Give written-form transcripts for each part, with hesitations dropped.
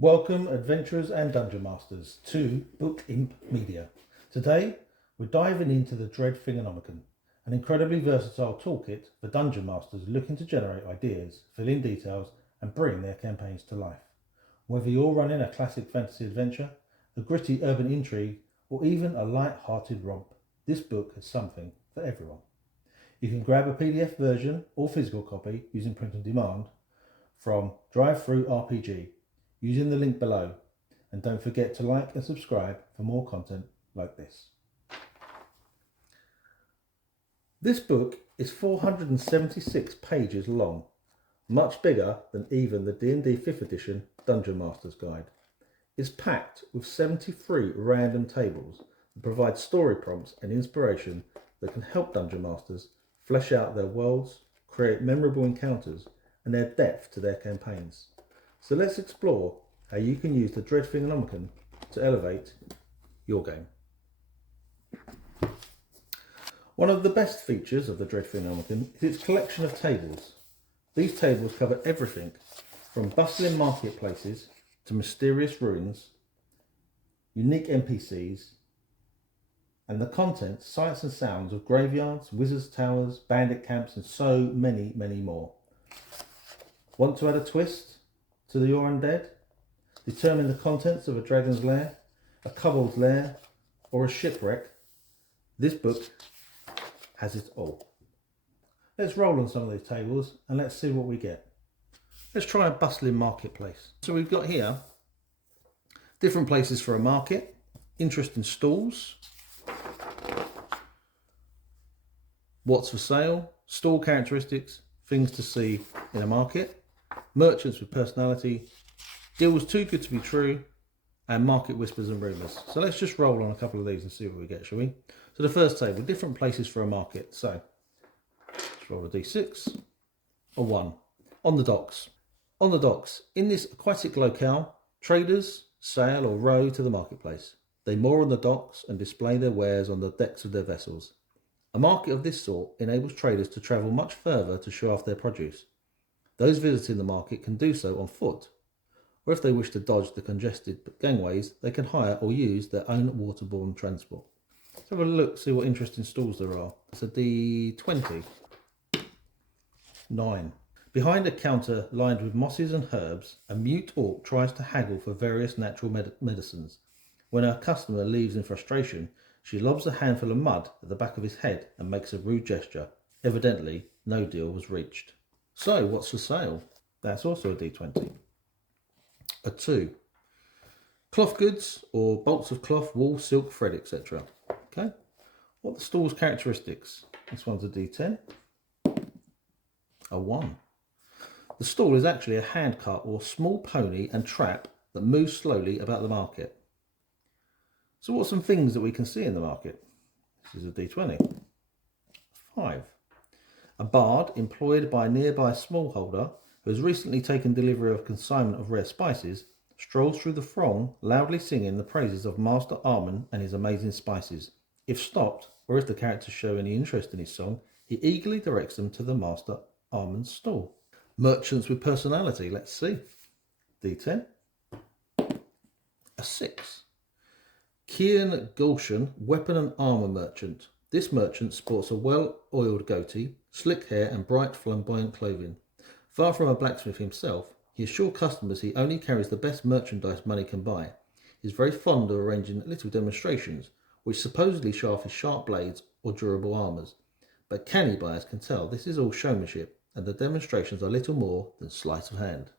Welcome, adventurers and dungeon masters, to Book Imp Media. Today, we're diving into the Dread Thingonomicon, an incredibly versatile toolkit for dungeon masters looking to generate ideas, fill in details, and bring their campaigns to life. Whether you're running a classic fantasy adventure, a gritty urban intrigue, or even a light-hearted romp, this book has something for everyone. You can grab a PDF version or physical copy using print on demand from drivethrurpg using the link below, and don't forget to like and subscribe for more content like this. This book is 476 pages long, much bigger than even the D&D 5th edition Dungeon Master's Guide. It's packed with 73 random tables that provide story prompts and inspiration that can help dungeon masters flesh out their worlds, create memorable encounters, and add depth to their campaigns. So let's explore how you can use the Dread Thingonomicon to elevate your game. One of the best features of the Dread Thingonomicon is its collection of tables. These tables cover everything from bustling marketplaces to mysterious ruins, unique NPCs, and the contents, sights and sounds of graveyards, wizards' towers, bandit camps, and so many more. Want to add a twist to your undead? Determine the contents of a dragon's lair, a kobold's lair, or a shipwreck? This book has it all. Let's roll on some of these tables and let's see what we get. Let's try a bustling marketplace. So we've got here different places for a market, interesting stalls, what's for sale, stall characteristics, things to see in a market, merchants with personality, deals too good to be true, and market whispers and rumours. So let's just roll on a couple of these and see what we get, shall we? So the first table, different places for a market. So let's roll a d6, a 1. On the docks. On the docks, in this aquatic locale, traders sail or row to the marketplace. They moor on the docks and display their wares on the decks of their vessels. A market of this sort enables traders to travel much further to show off their produce. Those visiting the market can do so on foot, or if they wish to dodge the congested gangways, they can hire or use their own waterborne transport. Let's have a look, see what interesting stalls there are. It's a D20. 9. Behind a counter lined with mosses and herbs, a mute orc tries to haggle for various natural medicines. When her customer leaves in frustration, she lobs a handful of mud at the back of his head and makes a rude gesture. Evidently, no deal was reached. So, what's for sale? That's also a D20. A 2. Cloth goods or bolts of cloth, wool, silk, thread, etc. Okay. What are the stall's characteristics? This one's a D10. A 1. The stall is actually a handcart or small pony and trap that moves slowly about the market. So what are some things that we can see in the market? This is a D20. 5. A bard employed by a nearby smallholder who has recently taken delivery of a consignment of rare spices strolls through the throng, loudly singing the praises of Master Armand and his amazing spices. If stopped, or if the characters show any interest in his song, he eagerly directs them to the Master Armand's stall. Merchants with personality, let's see. D10. A 6. Kian Gulshan, weapon and armour merchant. This merchant sports a well-oiled goatee, slick hair and bright flamboyant clothing. Far from a blacksmith himself, he assures customers he only carries the best merchandise money can buy. He is very fond of arranging little demonstrations, which supposedly show off his sharp blades or durable armours. But canny buyers can tell this is all showmanship, and the demonstrations are little more than sleight of hand.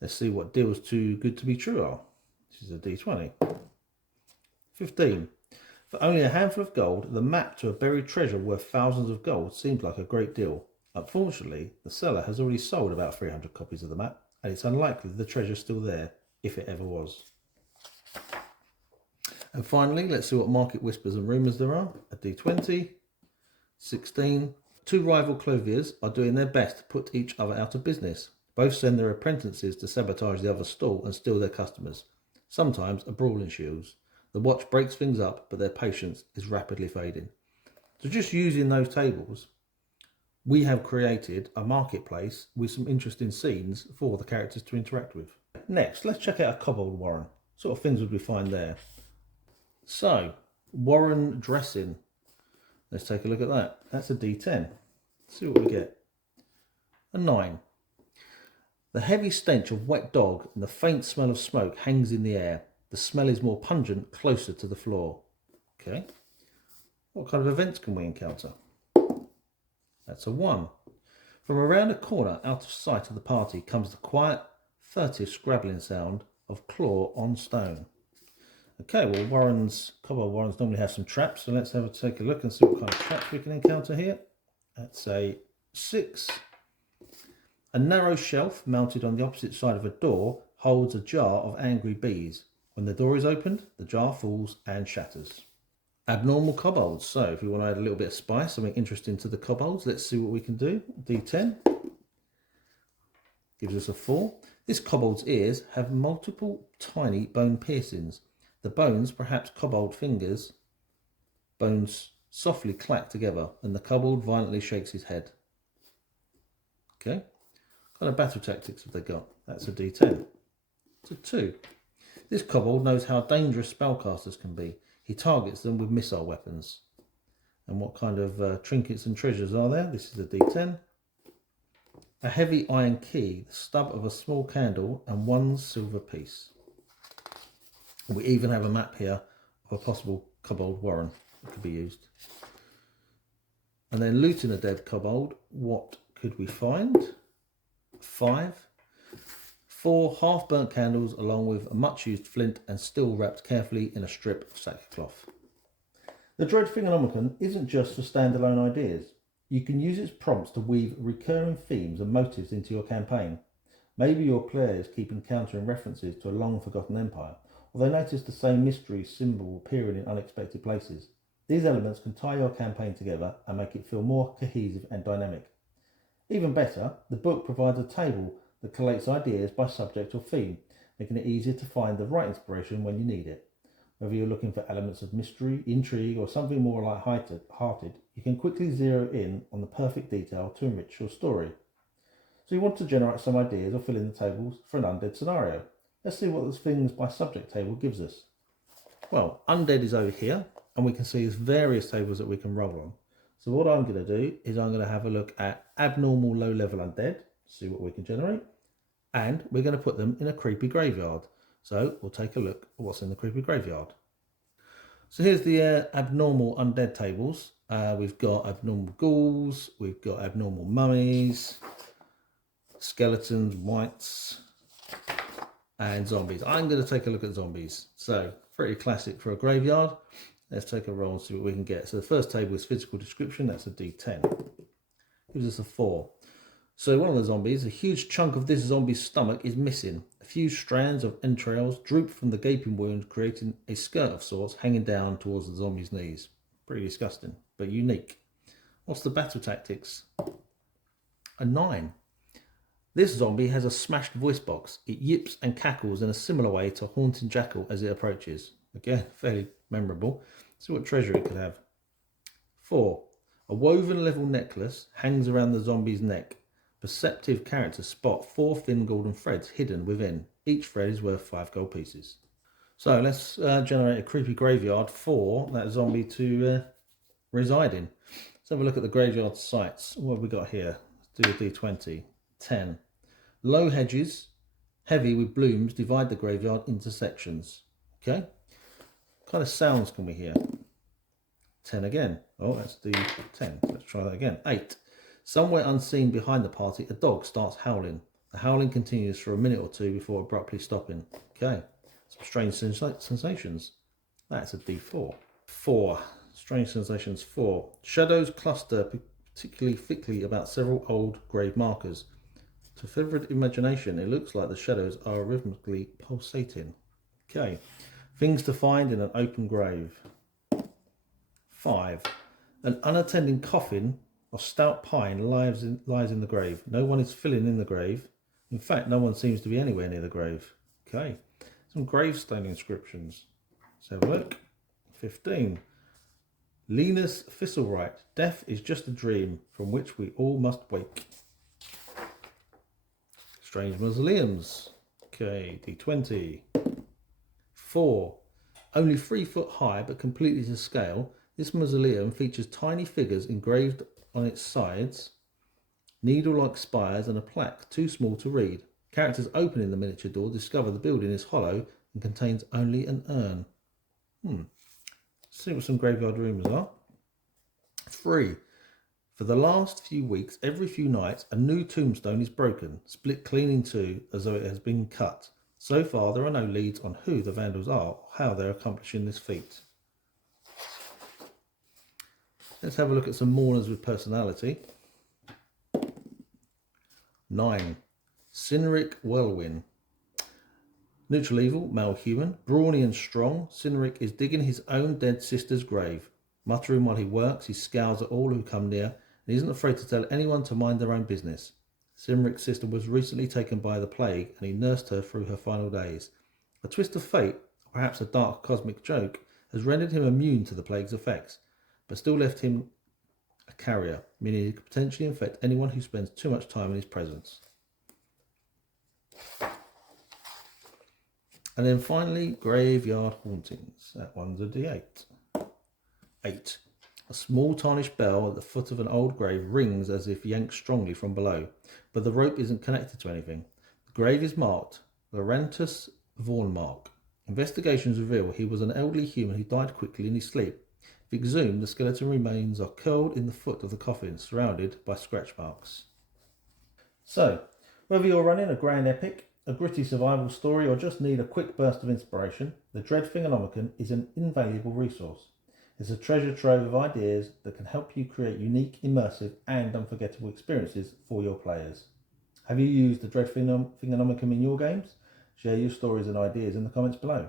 Let's see what deals too good to be true are. This is a D20. 15. For only a handful of gold, the map to a buried treasure worth thousands of gold seems like a great deal. Unfortunately, the seller has already sold about 300 copies of the map, and it's unlikely that the treasure is still there, if it ever was. And finally, let's see what market whispers and rumours there are. A D20. 16. 2 rival clothiers are doing their best to put each other out of business. Both send their apprentices to sabotage the other's stall and steal their customers. Sometimes a brawl ensues. The watch breaks things up, but their patience is rapidly fading. So just using those tables, we have created a marketplace with some interesting scenes for the characters to interact with. next let's check out a kobold warren. What sort of things would we find there? So, warren dressing. Let's take a look at that. That's a D10. Let's see what we get. A 9. The heavy stench of wet dog and the faint smell of smoke hangs in the air. The smell is more pungent closer to the floor. Okay. What kind of events can we encounter? That's a 1. From around a corner out of sight of the party comes the quiet, furtive scrabbling sound of claw on stone. Okay, well, kobold warrens normally have some traps, so let's take a look and see what kind of traps we can encounter here. That's a 6. A narrow shelf mounted on the opposite side of a door holds a jar of angry bees. When the door is opened, the jar falls and shatters. Abnormal kobolds. So if we want to add a little bit of spice, something interesting to the kobolds, let's see what we can do. D10 gives us a 4. This kobold's ears have multiple tiny bone piercings. The bones, perhaps kobold fingers, bones softly clack together and the kobold violently shakes his head. Okay. What kind of battle tactics have they got? That's a D10. It's a 2. This kobold knows how dangerous spellcasters can be. He targets them with missile weapons. And what kind of trinkets and treasures are there? This is a D10. A heavy iron key, the stub of a small candle, and 1 silver piece. We even have a map here of a possible kobold warren that could be used. And then looting a dead kobold, what could we find? 5. 4 half-burnt candles along with a much-used flint and still wrapped carefully in a strip of sackcloth. The Dread Thingonomicon isn't just for standalone ideas. You can use its prompts to weave recurring themes and motives into your campaign. Maybe your players keep encountering references to a long-forgotten empire, or they notice the same mystery symbol appearing in unexpected places. These elements can tie your campaign together and make it feel more cohesive and dynamic. Even better, the book provides a table that collates ideas by subject or theme, making it easier to find the right inspiration when you need it. Whether you're looking for elements of mystery, intrigue, or something more light-hearted, you can quickly zero in on the perfect detail to enrich your story. So you want to generate some ideas or fill in the tables for an undead scenario. Let's see what this things by subject table gives us. Well, undead is over here, and we can see there's various tables that we can roll on. So what I'm going to do is I'm going to have a look at abnormal low-level undead, see what we can generate, and we're going to put them in a creepy graveyard. So we'll take a look at what's in the creepy graveyard. So here's the abnormal undead tables. We've got abnormal ghouls, we've got abnormal mummies, skeletons, wights, and zombies. I'm going to take a look at zombies. So pretty classic for a graveyard. Let's take a roll and see what we can get. So the first table is physical description. That's a D10. Gives us a 4. So one of the zombies, a huge chunk of this zombie's stomach is missing. A few strands of entrails droop from the gaping wound, creating a skirt of sorts hanging down towards the zombie's knees. Pretty disgusting, but unique. What's the battle tactics? A 9. This zombie has a smashed voice box. It yips and cackles in a similar way to a haunting jackal as it approaches. Again, fairly memorable. See what treasure it could have. 4. A woven level necklace hangs around the zombie's neck. Perceptive characters spot 4 thin golden threads hidden within. Each thread is worth 5 gold pieces. So let's generate a creepy graveyard for that zombie to reside in. Let's have a look at the graveyard sites. What have we got here? Let's do a D20. 10. Low hedges, heavy with blooms, divide the graveyard into sections. Okay. What kind of sounds can we hear? 10 again. Oh, that's D10. Let's try that again. 8. Somewhere unseen behind the party, a dog starts howling. The howling continues for a minute or two before abruptly stopping. Okay. Some strange sensations. That's a D4. 4. Strange sensations 4. Shadows cluster particularly thickly about several old grave markers. To vivid imagination, it looks like the shadows are rhythmically pulsating. Okay. Things to find in an open grave. 5. An unattended coffin of stout pine lies in the grave. No one is filling in the grave. In fact, no one seems to be anywhere near the grave. Okay. Some gravestone inscriptions. Let's have a look. 15. Linus Thistlerite. Death is just a dream from which we all must wake. Strange mausoleums. Okay, D20. 4. Only 3 foot high but completely to scale, this mausoleum features tiny figures engraved on its sides, needle-like spires and a plaque too small to read. Characters opening the miniature door discover the building is hollow and contains only an urn. See what some graveyard rumours are. 3. For the last few weeks, every few nights, a new tombstone is broken, split clean in two as though it has been cut. So far, there are no leads on who the vandals are or how they're accomplishing this feat. Let's have a look at some mourners with personality. 9. Cynric Whirlwind. Neutral evil, male human, brawny and strong, Cynric is digging his own dead sister's grave. Muttering while he works, he scowls at all who come near and isn't afraid to tell anyone to mind their own business. Cynric's sister was recently taken by the plague and he nursed her through her final days. A twist of fate, or perhaps a dark cosmic joke, has rendered him immune to the plague's effects, but still left him a carrier, meaning he could potentially infect anyone who spends too much time in his presence. And then finally, Graveyard Hauntings. That one's a D8. 8. A small tarnished bell at the foot of an old grave rings as if yanked strongly from below, but the rope isn't connected to anything. The grave is marked Laurentus Vaughnmark. Investigations reveal he was an elderly human who died quickly in his sleep. If exhumed, the skeleton remains are curled in the foot of the coffin, surrounded by scratch marks. So, whether you're running a grand epic, a gritty survival story, or just need a quick burst of inspiration, the Dread Thingonomicon is an invaluable resource. It's a treasure trove of ideas that can help you create unique, immersive, and unforgettable experiences for your players. Have you used the Dread Thingonomicon in your games? Share your stories and ideas in the comments below.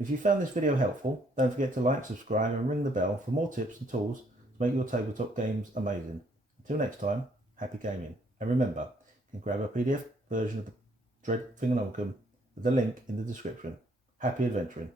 If you found this video helpful, don't forget to like, subscribe, and ring the bell for more tips and tools to make your tabletop games amazing. Until next time, happy gaming. And remember, you can grab a PDF version of the Dread Thingonomicon with the link in the description. Happy adventuring.